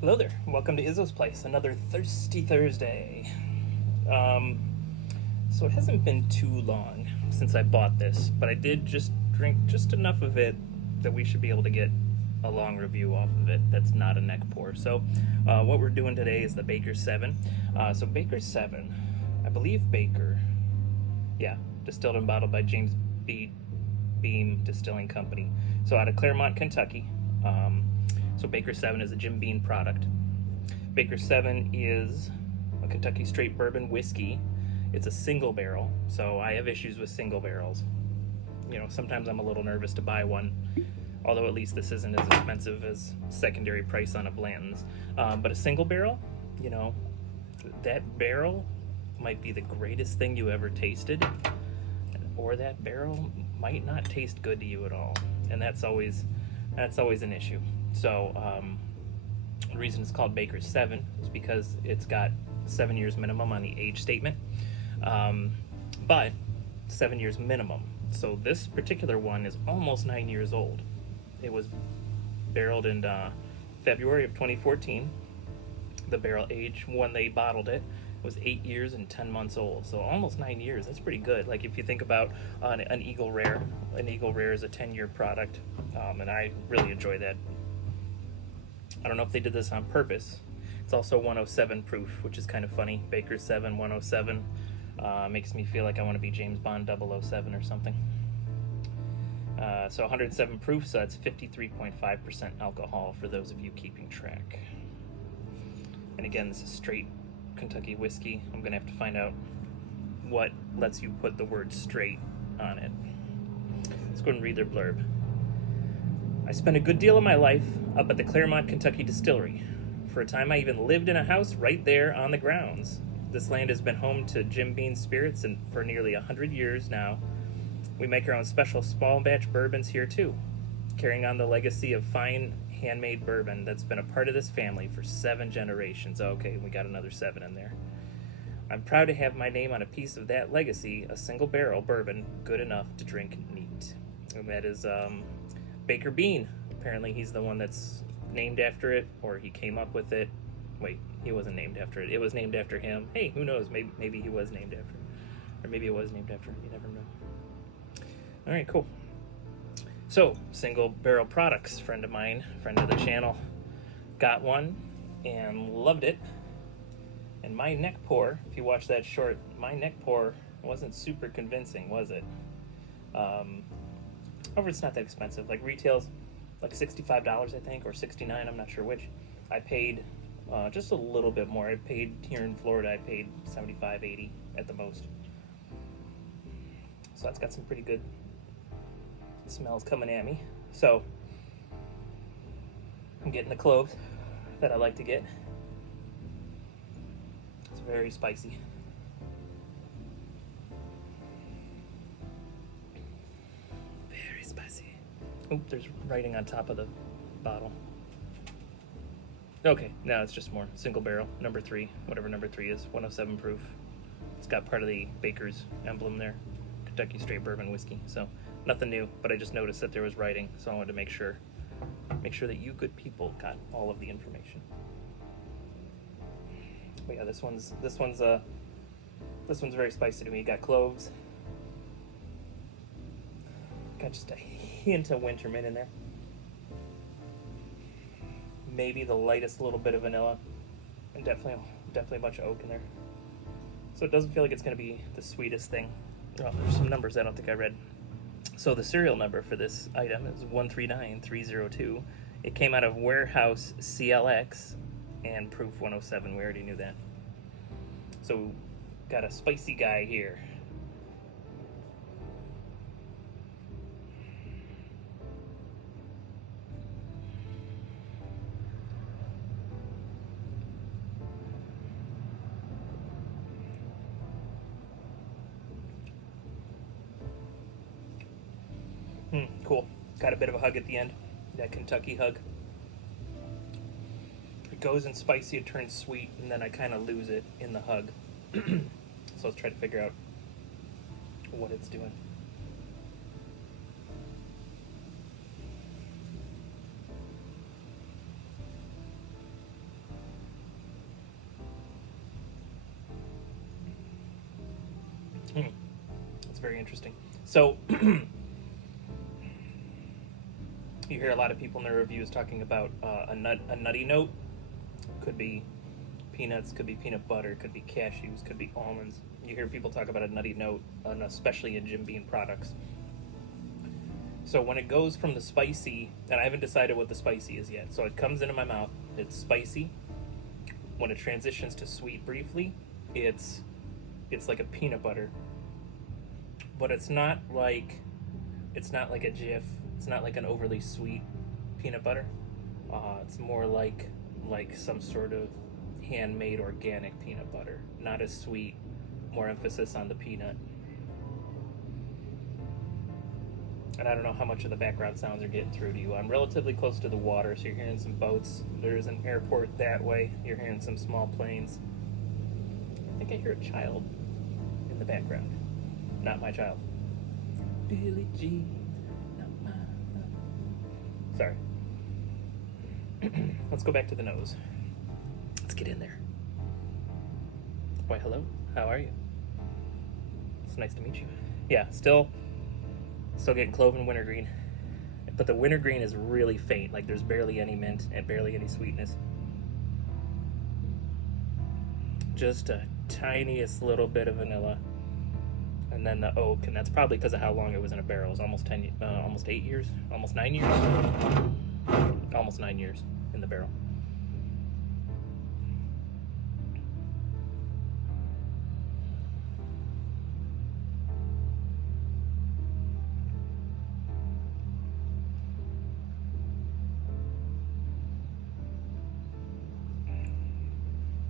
Hello there. Welcome to Izzo's Place. Another thirsty Thursday. Um, so it hasn't been too long since I bought this, but I did just drink just enough of it that we should be able to get a long review off of it. That's not a neck pour. So what we're doing today is the Baker 7. So Baker 7, I believe Baker, yeah, distilled and bottled by James B. Beam Distilling Company. So out of Claremont, Kentucky. So Baker 7 is a Jim Beam product. Baker 7 is a Kentucky straight bourbon whiskey. It's a single barrel, so I have issues with single barrels. You know, sometimes I'm a little nervous to buy one, although at least this isn't as expensive as secondary price on a Blanton's. But a single barrel, you know, that barrel might be the greatest thing you ever tasted, or that barrel might not taste good to you at all, and that's always an issue. So the reason it's called Baker's 7 is because it's got 7 years minimum on the age statement, but 7 years minimum. So this particular one is almost 9 years old. It was barreled in February of 2014. The barrel age when they bottled it was 8 years and 10 months old, so almost 9 years. That's pretty good. Like if you think about an Eagle Rare, is a 10-year product, and I really enjoy that. I don't know if they did this on purpose. It's also 107 proof, which is kind of funny. Baker 7, 107. Makes me feel like I want to be James Bond 007 or something. So 107 proof, so that's 53.5% alcohol for those of you keeping track. And again, this is straight Kentucky whiskey. I'm going to have to find out what lets you put the word straight on it. Let's go and read their blurb. I spent a good deal of my life up at the Claremont, Kentucky distillery. For a time, I even lived in a house right there on the grounds. This land has been home to Jim Beam spirits and for nearly 100 years now. We make our own special small batch bourbons here too, carrying on the legacy of fine handmade bourbon that's been a part of this family for 7 generations. Okay, we got another 7 in there. I'm proud to have my name on a piece of that legacy, a single barrel bourbon good enough to drink neat. And that is Baker Bean. Apparently he's the one that's named after it, or he came up with it. Wait, he wasn't named after it. It was named after him. Hey, who knows? Maybe he was named after it. Or maybe it was named after him. You never know. All right, cool. So, single barrel products, friend of mine, friend of the channel, got one and loved it. And my neck pour, if you watch that short, my neck pour wasn't super convincing, was it? However, it's not that expensive. Like retails, like $65, I think, or $69. I'm not sure which. I paid just a little bit more. I paid here in Florida. I paid $75, $80 at the most. So that's got some pretty good smells coming at me. So I'm getting the cloves that I like to get. It's very spicy. Very spicy. Oop, there's writing on top of the bottle. Okay, now it's just more. Single barrel, number 3, whatever number 3 is, 107 proof. It's got part of the Baker's emblem there. Kentucky straight bourbon whiskey. So nothing new, but I just noticed that there was writing, so I wanted to make sure that you good people got all of the information. But yeah, this one's very spicy to me. Got cloves. Got just a hint of winter mint in there. Maybe the lightest little bit of vanilla, and definitely a bunch of oak in there. So it doesn't feel like it's going to be the sweetest thing. Oh, there's some numbers I don't think I read. So the serial number for this item is 139302. It came out of Warehouse CLX and Proof 107. We already knew that. So got a spicy guy here. Cool. Got a bit of a hug at the end. That Kentucky hug. It goes in spicy, it turns sweet, and then I kind of lose it in the hug. So let's try to figure out what it's doing. It's very interesting. So you hear a lot of people in their reviews talking about a nutty note. Could be peanuts, could be peanut butter, could be cashews, could be almonds. You hear people talk about a nutty note, and especially in Jim Beam products. So when it goes from the spicy, and I haven't decided what the spicy is yet, so it comes into my mouth, it's spicy. When it transitions to sweet briefly, it's like a peanut butter, but it's not like a Jif. It's not like an overly sweet peanut butter. It's more like some sort of handmade organic peanut butter. Not as sweet, more emphasis on the peanut. And I don't know how much of the background sounds are getting through to you. I'm relatively close to the water, so you're hearing some boats. There's an airport that way. You're hearing some small planes. I think I hear a child in the background. Not my child. Billie Jean, not mine. Sorry. Let's go back to the nose. Let's get in there. Why, hello. How are you? It's nice to meet you. Yeah, still getting clove and wintergreen. But the wintergreen is really faint. Like there's barely any mint and barely any sweetness. Just a tiniest little bit of vanilla. And then the oak, and that's probably because of how long it was in a barrel. It was almost 8 years, almost 9 years. Almost 9 years in the barrel.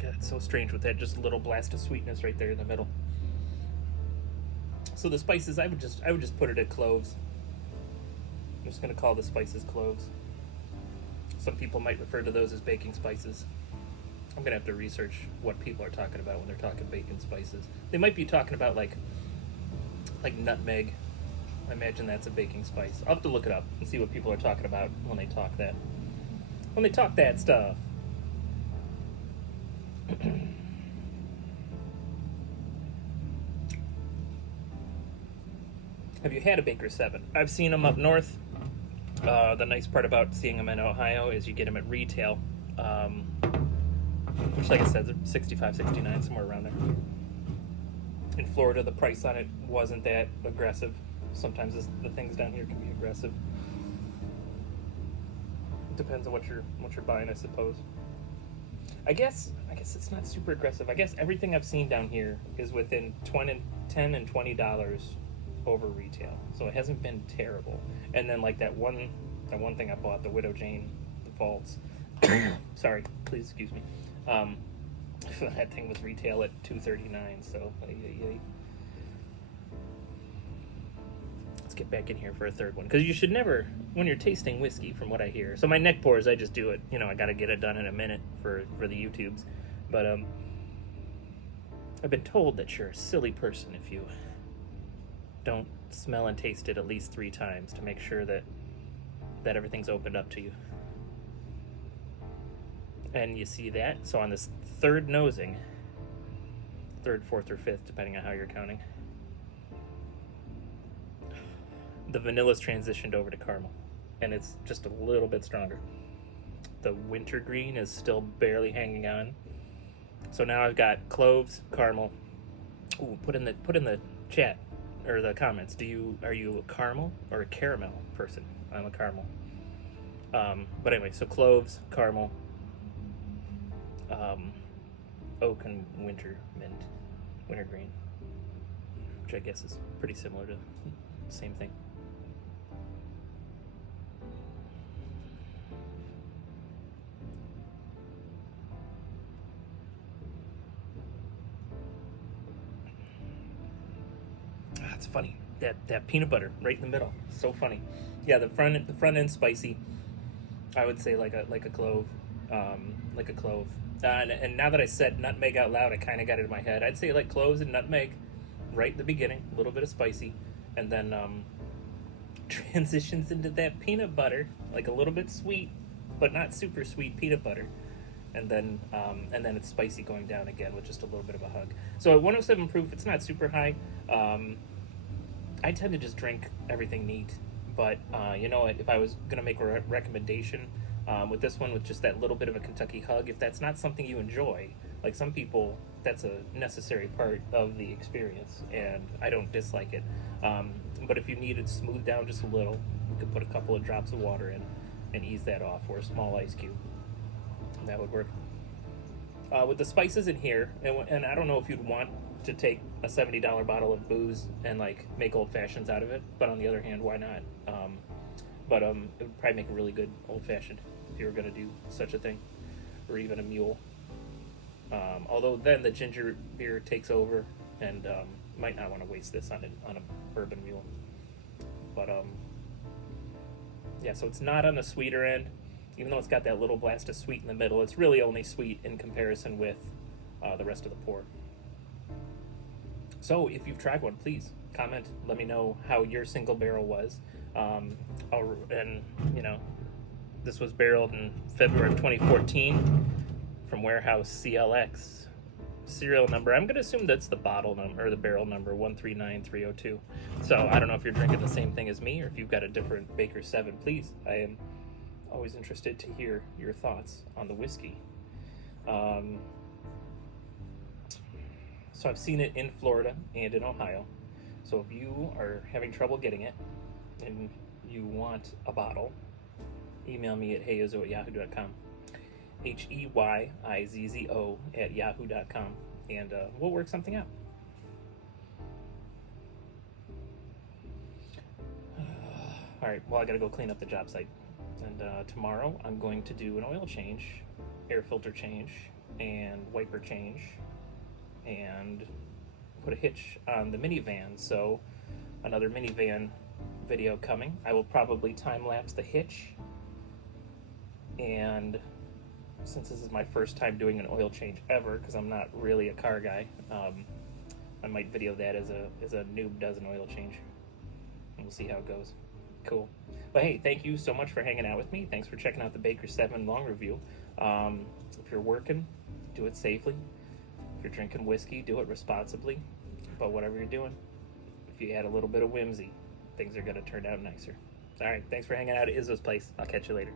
God, it's so strange with that just little blast of sweetness right there in the middle. So the spices, I would just put it at cloves. I'm just gonna call the spices cloves. Some people might refer to those as baking spices. I'm gonna have to research what people are talking about when they're talking baking spices. They might be talking about like nutmeg. I imagine that's a baking spice. I'll have to look it up and see what people are talking about when they talk that. When they talk that stuff. Have you had a Baker 7? I've seen them up north. The nice part about seeing them in Ohio is you get them at retail, which, like I said, they're $65, $69, somewhere around there. In Florida, the price on it wasn't that aggressive. Sometimes the things down here can be aggressive. It depends on what you're buying, I suppose. I guess it's not super aggressive. I guess everything I've seen down here is within $10 and $20 over retail, so it hasn't been terrible. And then like that one thing I bought, the Widow Jane, the vaults. Sorry, please excuse me. That thing was retail at $239. So let's get back in here for a third one, because you should never, when you're tasting whiskey, from what I hear. So my neck pours, I just do it. I got to get it done in a minute for the YouTubes. But I've been told that you're a silly person if you don't smell and taste it at least 3 times to make sure that everything's opened up to you. And you see that? So on this third nosing, 3rd, 4th, or 5th, depending on how you're counting, the vanilla's transitioned over to caramel, and it's just a little bit stronger. The wintergreen is still barely hanging on. So now I've got cloves, caramel. Ooh, put in the chat or the comments. Are you a caramel or a caramel person? I'm a caramel. But anyway, so cloves, caramel, oak and wintergreen, which I guess is pretty similar to the same thing. It's funny, that peanut butter right in the middle, so funny. Yeah, the front end spicy. I would say like a clove, and now that I said nutmeg out loud, I kind of got it in my head. I'd say like cloves and nutmeg right in the beginning, a little bit of spicy, and then transitions into that peanut butter, like a little bit sweet, but not super sweet peanut butter, and then it's spicy going down again with just a little bit of a hug. So at 107 proof, it's not super high. I tend to just drink everything neat. But you know what? If I was gonna make a recommendation with this one, with just that little bit of a Kentucky hug, if that's not something you enjoy, like some people, that's a necessary part of the experience, and I don't dislike it. But if you need it smoothed down just a little, you could put a couple of drops of water in and ease that off, or a small ice cube. That would work. With the spices in here, and I don't know if you'd want to take a $70 bottle of booze and like make old fashions out of it, but on the other hand, why not? But it would probably make a really good old fashioned if you were going to do such a thing, or even a mule. Although then the ginger beer takes over, and might not want to waste this on a bourbon mule. But yeah, so it's not on the sweeter end, even though it's got that little blast of sweet in the middle. It's really only sweet in comparison with the rest of the pour. So if you've tried one, please comment. Let me know how your single barrel was. And you know, this was barreled in February of 2014 from Warehouse CLX. Serial number, I'm going to assume that's the bottle number, or the barrel number, 139302. So I don't know if you're drinking the same thing as me, or if you've got a different Baker 7. Please, I am always interested to hear your thoughts on the whiskey. So I've seen it in Florida and in Ohio. So if you are having trouble getting it and you want a bottle, email me at heyizzo@yahoo.com. HEYIZZO@yahoo.com, and we'll work something out. All right, well, I gotta go clean up the job site. And tomorrow I'm going to do an oil change, air filter change, and wiper change, and put a hitch on the minivan. So another minivan video coming. I will probably time lapse the hitch, and since this is my first time doing an oil change ever, because I'm not really a car guy, I might video that as a noob does an oil change, and we'll see how it goes. Cool. But hey, thank you so much for hanging out with me. Thanks for checking out the Baker 7 long review. If you're working, do it safely. If you're drinking whiskey, do it responsibly. But whatever you're doing, if you add a little bit of whimsy, things are going to turn out nicer. All right, thanks for hanging out at Izzo's place. I'll catch you later.